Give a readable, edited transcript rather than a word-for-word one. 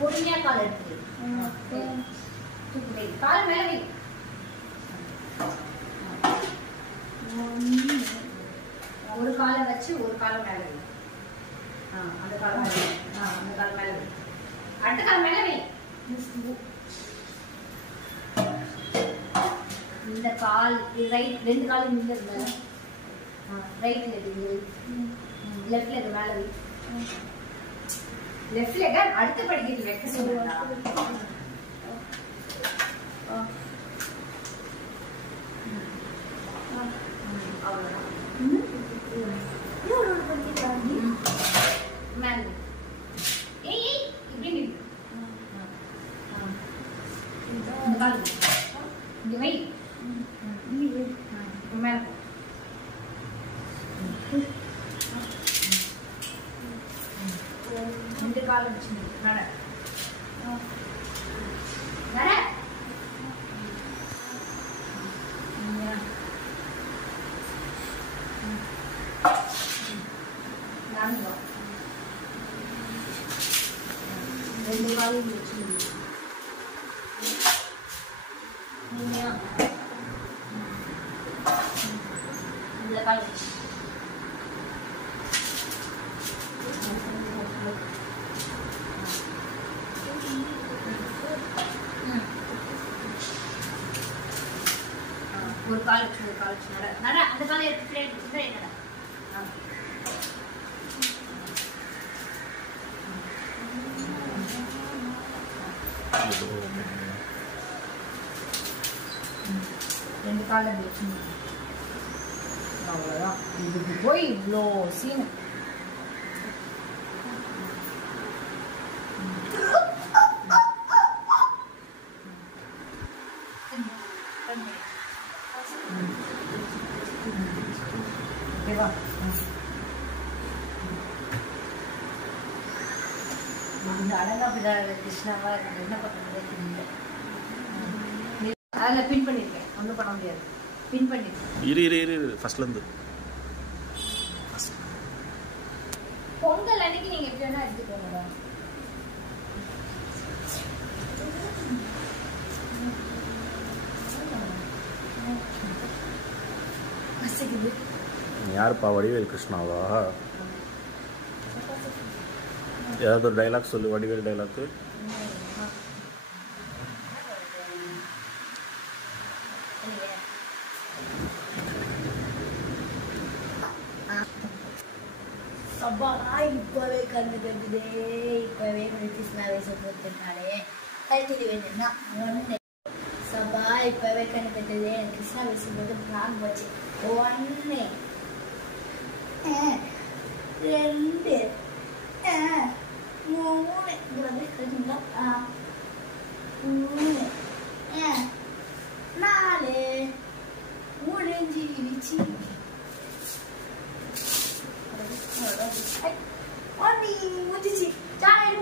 பொறுமையா கால் எடுத்து கால் மேல வை. ஒரு காலை வச்சு ஒரு காலை மேல வை. அந்த கால் மேல வை. அந்த கால் மேல வை. அடுத்த கால் மேல வை. இந்த கால் ரைட், ரெண்டு காலும் இங்க இருந்தா ரைட் லெக், லெஃப்ட் லெக் மேல வை. லெஃப்ட் லெக் அடுத்த படிக்கட்டு வைக்க சொல்லுங்க. அவ்வளவுதான். மேல ஏய் ஏய் இப்படி நில்லு. இந்த கால் இங்க வை. மேல போ. ரெண்டு கால் வச்சு நட நட. ரெண்டு காலையும் வச்சு இந்த கால் வச்சு ஒரு கால் வச்சு ஒரு கால் வச்சு நட நட. அந்த காலை எடுத்து நட. ரெண்டு காலை வச்சு அவ்வளோதான். இதுக்கு போய் இவ்வளோ சீனு. ஓகேவா? இந்த அடங்காபிதா கிருஷ்ணாவா என்ன பண்ணுறதே தெரியல. அதில் பின் பண்ணியிருக்கேன், ஒன்றும் பண்ண முடியாது. பின் பண்ணியிருக்கேன். இரு ஃபர்ஸ்ட்லேருந்து. பொங்கல் அன்னைக்கு நீங்கள் எப்படி வேணால் எடுத்துக்கோங்க. யாருப்பா? வடிவேல் கிருஷ்ணாவா? ஏதாவது ஒரு டைலாக் சொல்லு. வடிவேல் டைலாக்கு. அப்பா இப்பவே கண்ணு கட்டுதே. இப்பவே கிருஷ்ணா வேஷம் போட்டுனாலே கட்டிடு வேணும்னா ஒன்று. சபா இப்பவே கண்ணு கட்டுதே. கிருஷ்ணா வேஷம் போட்டு பிளான் போச்சு. 1 2 3 வந்து கட்டுங்களா? 3 4 முடிஞ்சிருச்சு. முடிச்சு சாய்